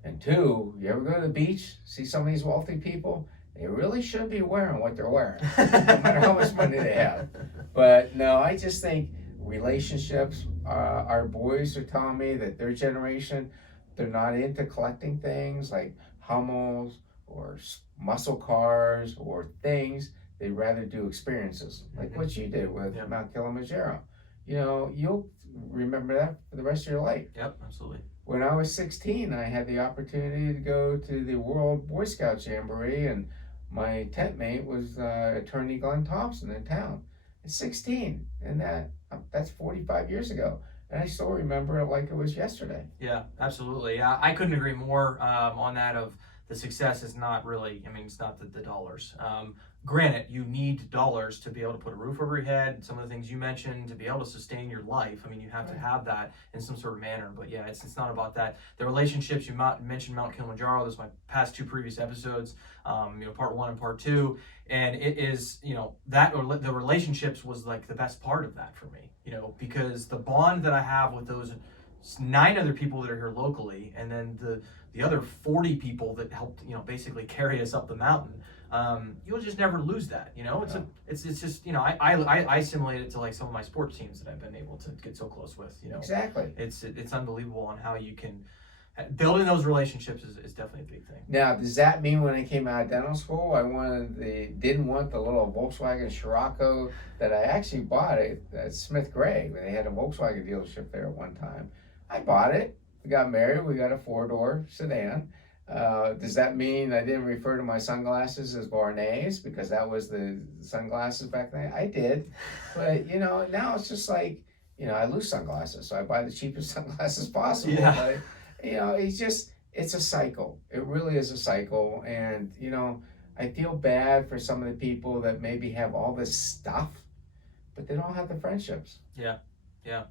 And two, you ever go to the beach, see some of these wealthy people? They really should be wearing what they're wearing, no matter how much money they have. But no, I just think relationships, our boys are telling me that their generation, they're not into collecting things like Hummels or muscle cars or things. They'd rather do experiences, like what you did with Mount Kilimanjaro. You know, you'll remember that for the rest of your life. Yep, absolutely. When I was 16, I had the opportunity to go to the World Boy Scout Jamboree, and my tent mate was Attorney Glenn Thompson in town. At 16, and that's 45 years ago. And I still remember it like it was yesterday. Yeah, absolutely. Yeah, I couldn't agree more on that. Of the success is not really, I mean, it's not the dollars. Granted, you need dollars to be able to put a roof over your head, some of the things you mentioned, to be able to sustain your life. I mean, you have to have that in some sort of manner. But yeah, it's not about that. The relationships, you mentioned Mount Kilimanjaro. This is my past two previous episodes, part 1 and part 2. And it is, that or the relationships was like the best part of that for me, because the bond that I have with those 9 other people that are here locally, and then the other 40 people that helped, basically carry us up the mountain. You'll just never lose that. It's just, I assimilate it to like some of my sports teams that I've been able to get so close with. Exactly. It's unbelievable on how you can building those relationships is definitely a big thing. Now, does that mean when I came out of dental school, I didn't want the little Volkswagen Scirocco that I actually bought at Smith Gray? They had a Volkswagen dealership there at one time. I bought it. We got married. We got a 4-door sedan. Does that mean I didn't refer to my sunglasses as Barnets because that was the sunglasses back then? I did. But, now it's just like, I lose sunglasses, so I buy the cheapest sunglasses possible. Yeah. But, it's a cycle. It really is a cycle. And, I feel bad for some of the people that maybe have all this stuff, but they don't have the friendships. Yeah,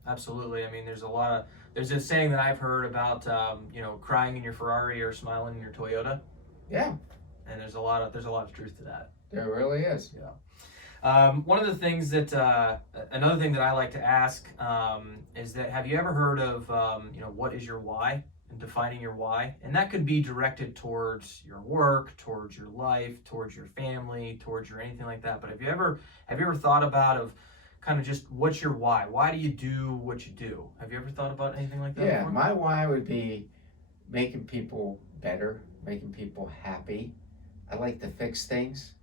absolutely. I mean, there's this saying that I've heard about, crying in your Ferrari or smiling in your Toyota. Yeah. And there's a lot of truth to that. There really is. Yeah. One of the things another thing that I like to ask is that have you ever heard of, what is your why, and defining your why? And that could be directed towards your work, towards your life, towards your family, towards your anything like that. But have you ever thought about kind of just what's your why? Why do you do what you do? Have you ever thought about anything like that? Yeah, before? my why would be making people better, making people happy. I like to fix things.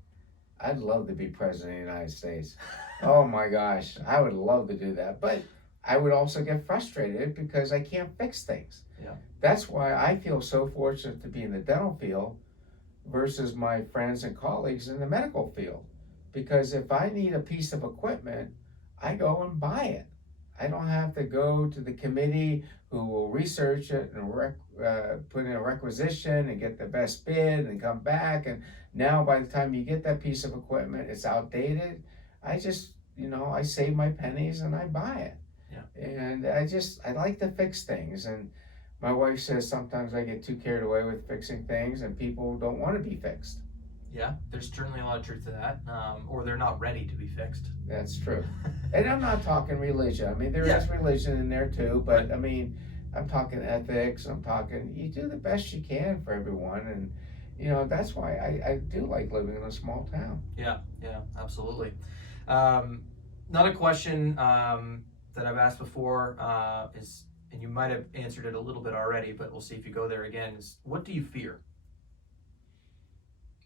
I'd love to be president of the United States. Oh my gosh, I would love to do that. But I would also get frustrated because I can't fix things. Yeah. That's why I feel so fortunate to be in the dental field versus my friends and colleagues in the medical field. Because if I need a piece of equipment, I go and buy it. I don't have to go to the committee who will research it and put in a requisition and get the best bid and come back. And now by the time you get that piece of equipment, it's outdated. I just, I save my pennies and I buy it. Yeah. And I like to fix things. And my wife says sometimes I get too carried away with fixing things and people don't want to be fixed. Yeah, there's certainly a lot of truth to that. Or they're not ready to be fixed. That's true. And I'm not talking religion. I mean, there is religion in there too, but I mean, I'm talking ethics. I'm talking, you do the best you can for everyone. And, that's why I do like living in a small town. Yeah, absolutely. Another question that I've asked before is, and you might have answered it a little bit already, but we'll see if you go there again, is what do you fear?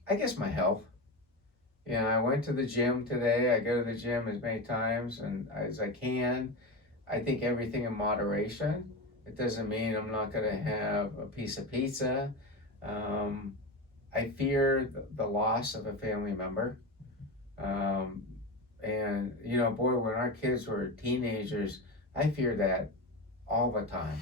I guess my health. I went to the gym today. I go to the gym as many times and as I can. I think everything in moderation. It doesn't mean I'm not going to have a piece of pizza. I fear the loss of a family member. And, boy, when our kids were teenagers, I feared that all the time.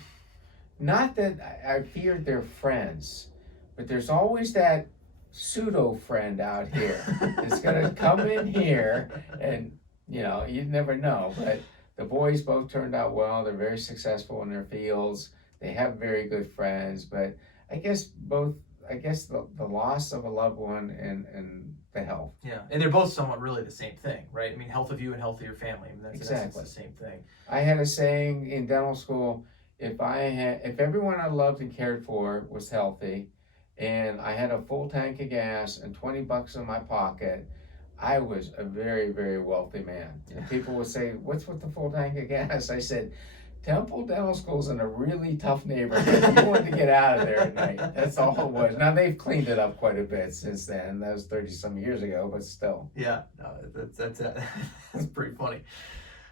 Not that I feared their friends, but there's always that pseudo friend out here that's gonna come in here and you'd never know. But the boys both turned out well. They're very successful in their fields. They have very good friends. But I guess both I guess the loss of a loved one and the health. Yeah, and they're both somewhat really the same thing, right? I mean, health of you and health of your family. I mean, that's in essence Exactly. the same thing. I had a saying in dental school: if everyone I loved and cared for was healthy, and I had a full tank of gas and $20 in my pocket, I was a very, very wealthy man. And people would say, "What's with the full tank of gas?" I said, Temple Dental School's in a really tough neighborhood. You wanted to get out of there at night. That's all it was. Now they've cleaned it up quite a bit since then. That was 30 some years ago, but still. Yeah, no, that's pretty funny.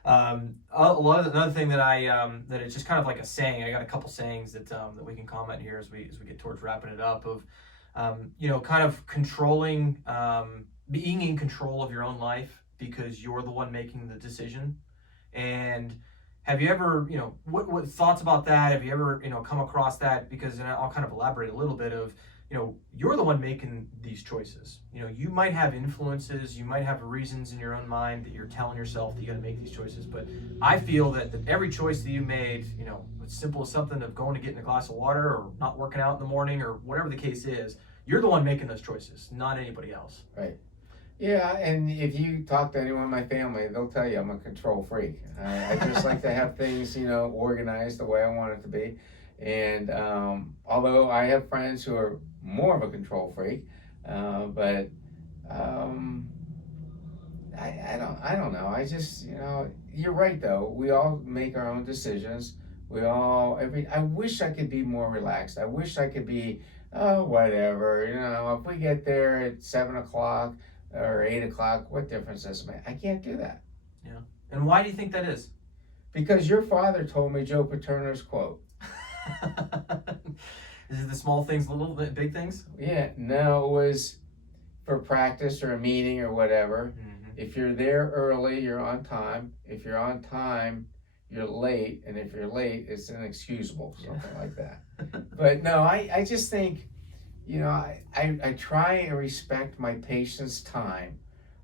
A lot of another thing that that it's just kind of like a saying. I got a couple sayings that we can comment here as we get towards wrapping it up. Of kind of controlling, being in control of your own life because you're the one making the decision. And have you ever, what thoughts about that? Have you ever, come across that? Because, and I'll kind of elaborate a little bit of, you're the one making these choices. You might have influences, you might have reasons in your own mind that you're telling yourself that you got to make these choices. But I feel that every choice that you made, as simple as something of going to get in a glass of water or not working out in the morning or whatever the case is, you're the one making those choices, not anybody else. Right. Yeah, and if you talk to anyone in my family, they'll tell you I'm a control freak. I just like to have things, organized the way I want it to be. And although I have friends who are more of a control freak, but I don't know. I just, you're right though. We all make our own decisions. I wish I could be more relaxed. I wish I could be, oh, whatever. If we get there at 7 o'clock or 8 o'clock, what difference does it make? I can't do that. Yeah. And why do you think that is? Because your father told me Joe Paterno's quote. Is it the small things, little big things? Yeah, no, it was for practice or a meeting or whatever. Mm-hmm. If you're there early, you're on time. If you're on time, you're late. And if you're late, it's inexcusable, something like that. But no, I just think, I try and respect my patient's time.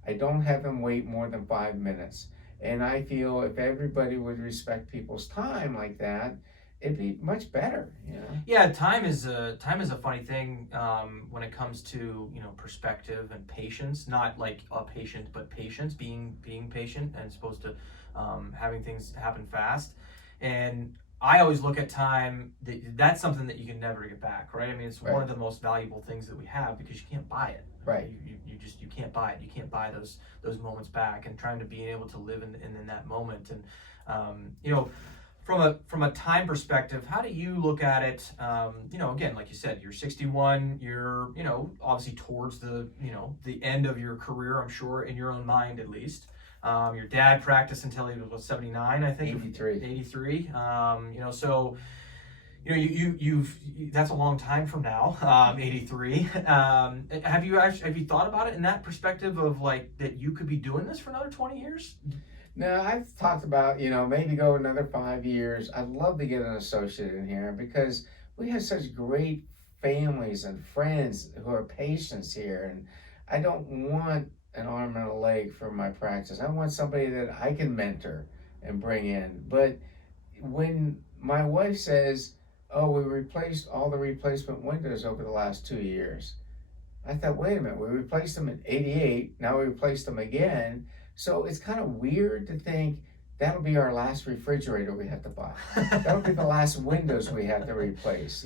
I don't have them wait more than 5 minutes. And I feel if everybody would respect people's time like that, it'd be much better, Yeah, time is a funny thing when it comes to perspective and patience. Not like a patient, but patience, being patient and supposed to having things happen fast. And I always look at time. That's something that you can never get back, right? I mean, it's one of the most valuable things that we have because you can't buy it. Right. You can't buy it. You can't buy those moments back. And trying to be able to live in that moment. And from a time perspective, how do you look at it? Again, like you said, you're 61. You're obviously towards the end of your career. I'm sure in your own mind at least. Your dad practiced until he was 79, I think. 83. So you've that's a long time from now. 83. Have you thought about it in that perspective of like that you could be doing this for another 20 years? No, I've talked about, maybe go another 5 years. I'd love to get an associate in here because we have such great families and friends who are patients here. And I don't want an arm and a leg for my practice. I want somebody that I can mentor and bring in. But when my wife says, oh, we replaced all the replacement windows over the last 2 years, I thought, wait a minute, we replaced them in 88, now we replaced them again. So it's kind of weird to think that'll be our last refrigerator we have to buy. That'll be the last windows we have to replace.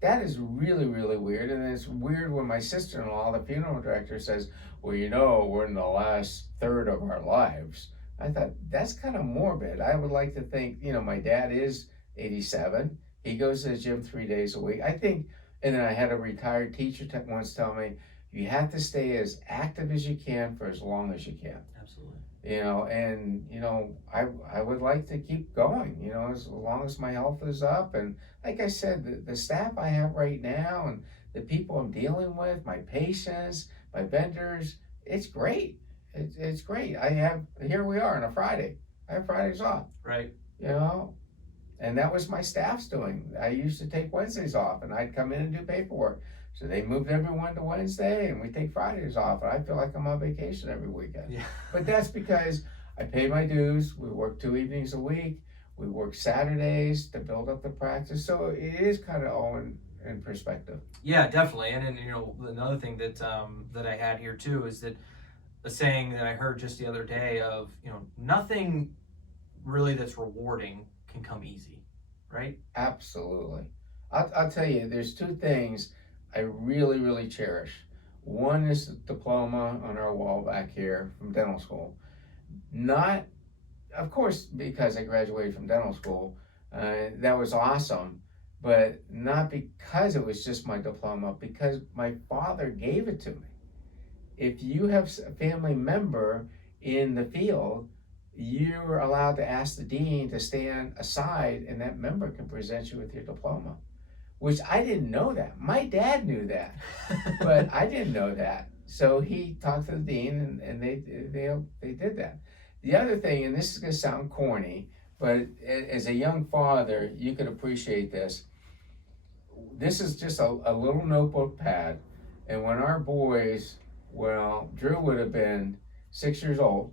That is really, really weird. And it's weird when my sister-in-law, the funeral director, says, well, we're in the last third of our lives. I thought, that's kind of morbid. I would like to think, my dad is 87. He goes to the gym 3 days a week. I think, and then I had a retired teacher once tell me, you have to stay as active as you can for as long as you can. Absolutely. I would like to keep going, as long as my health is up. And like I said, the staff I have right now and the people I'm dealing with, my patients, my vendors, it's great. It's great. Here we are on a Friday. I have Fridays off. Right. And that was my staff's doing. I used to take Wednesdays off and I'd come in and do paperwork. So they moved everyone to Wednesday and we take Fridays off. And I feel like I'm on vacation every weekend. Yeah. But that's because I pay my dues. We work 2 evenings a week. We work Saturdays to build up the practice. So it is kind of all in perspective. Yeah, definitely. And then, another thing that that I had here too is that a saying that I heard just the other day of, nothing really that's rewarding can come easy, right? Absolutely. I'll tell you, there's two things I really, really cherish. One is the diploma on our wall back here from dental school. Not, of course, because I graduated from dental school. That was awesome, but not because it was just my diploma, because my father gave it to me. If you have a family member in the field, you're allowed to ask the dean to stand aside and that member can present you with your diploma, which I didn't know that. My dad knew that, but I didn't know that. So he talked to the dean and they did that. The other thing, and this is going to sound corny, but as a young father, you could appreciate this. This is just a little notebook pad. And when our boys, well, Drew would have been 6 years old.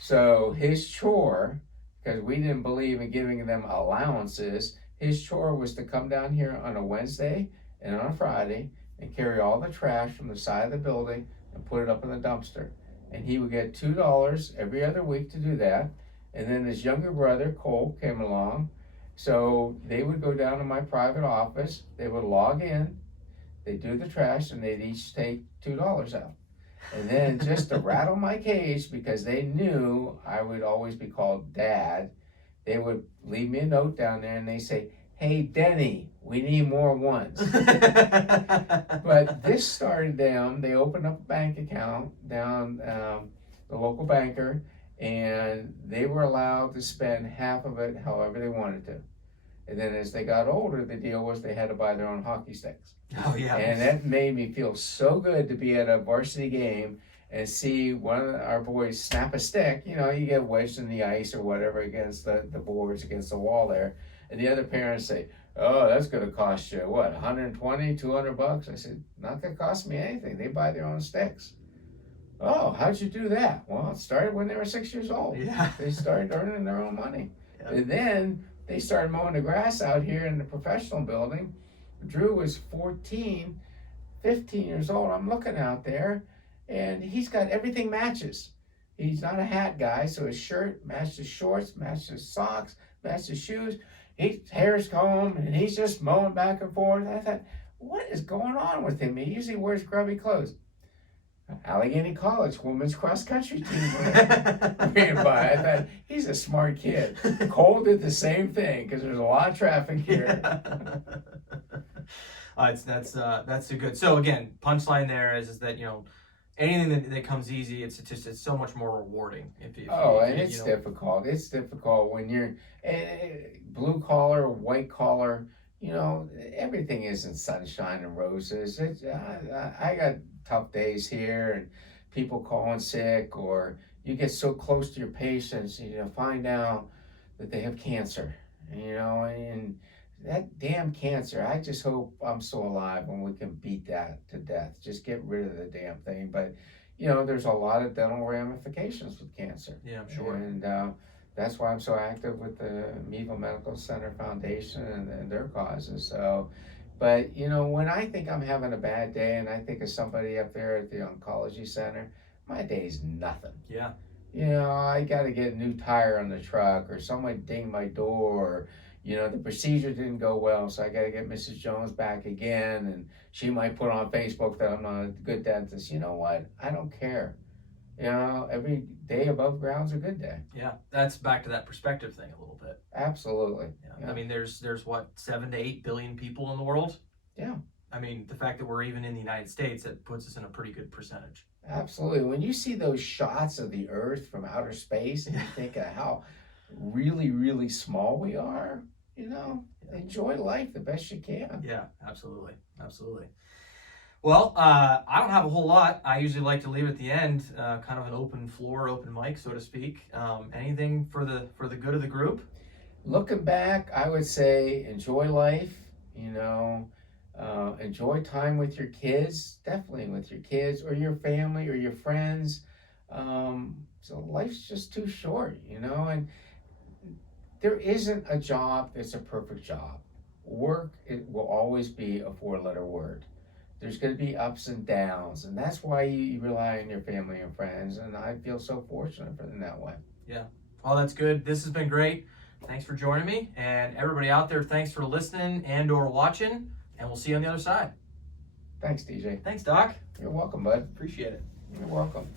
So his chore, because we didn't believe in giving them allowances, his chore was to come down here on a Wednesday and on a Friday and carry all the trash from the side of the building and put it up in the dumpster. And he would get $2 every other week to do that. And then his younger brother, Cole, came along. So they would go down to my private office, they would log in, they'd do the trash, and they'd each take $2 out. And then just to rattle my cage, because they knew I would always be called Dad, they would leave me a note down there and they say, "Hey Denny, we need more ones." But this started them. They opened up a bank account down the local banker, and they were allowed to spend half of it however they wanted to. And then as they got older, the deal was they had to buy their own hockey sticks. Oh yeah. And that made me feel so good to be at a varsity game and see one of our boys snap a stick. You get wedged in the ice or whatever against the boards, against the wall there. And the other parents say, "Oh, that's going to cost you, what, 120, 200 bucks? I said, "Not going to cost me anything. They buy their own sticks." "Oh, how'd you do that?" "Well, it started when they were 6 years old." Yeah. They started earning their own money. Yeah. And then they started mowing the grass out here in the professional building. Drew was 14, 15 years old. I'm looking out there, and he's got everything matches. He's not a hat guy, so his shirt matched his shorts, matched his socks, matched his shoes. His hair's combed, and he's just mowing back and forth. I thought, what is going on with him? He usually wears grubby clothes. Allegheny College women's cross country team ran by. I thought, he's a smart kid. Cole did the same thing because there's a lot of traffic here. That's a good. So again, punchline there is that anything that comes easy, it's so much more rewarding. It's difficult. It's difficult when you're blue collar, white collar. Everything isn't sunshine and roses. I got tough days here, and people calling sick, or you get so close to your patients, find out that they have cancer. And that damn cancer, I just hope I'm still alive when we can beat that to death. Just get rid of the damn thing. But, there's a lot of dental ramifications with cancer. Yeah, I'm sure. And that's why I'm so active with the Meadville Medical Center Foundation and their causes. So, but, when I think I'm having a bad day and I think of somebody up there at the oncology center, my day's nothing. Yeah. I got to get a new tire on the truck, or someone dinged my door, or, the procedure didn't go well, so I got to get Mrs. Jones back again, and she might put on Facebook that I'm not a good dentist. You know what? I don't care. Every day above ground's a good day. Yeah, that's back to that perspective thing a little bit. Absolutely. Yeah. I mean, there's what, 7 to 8 billion people in the world? Yeah. I mean, the fact that we're even in the United States, that puts us in a pretty good percentage. Absolutely. When you see those shots of the Earth from outer space and you think of how really, really small we are, enjoy life the best you can. Yeah, absolutely. Absolutely. Well, I don't have a whole lot. I usually like to leave at the end, kind of an open floor, open mic, so to speak. Anything for the good of the group? Looking back, I would say enjoy life, enjoy time with your kids, definitely with your kids or your family or your friends. So life's just too short, and there isn't a job that's a perfect job. work, it will always be a 4-letter word. There's going to be ups and downs, and that's why you rely on your family and friends, and I feel so fortunate in that way. Yeah. Well, that's good. This has been great. Thanks for joining me. And everybody out there, thanks for listening and or watching, and we'll see you on the other side. Thanks, DJ. Thanks, Doc. You're welcome, bud. Appreciate it. You're welcome.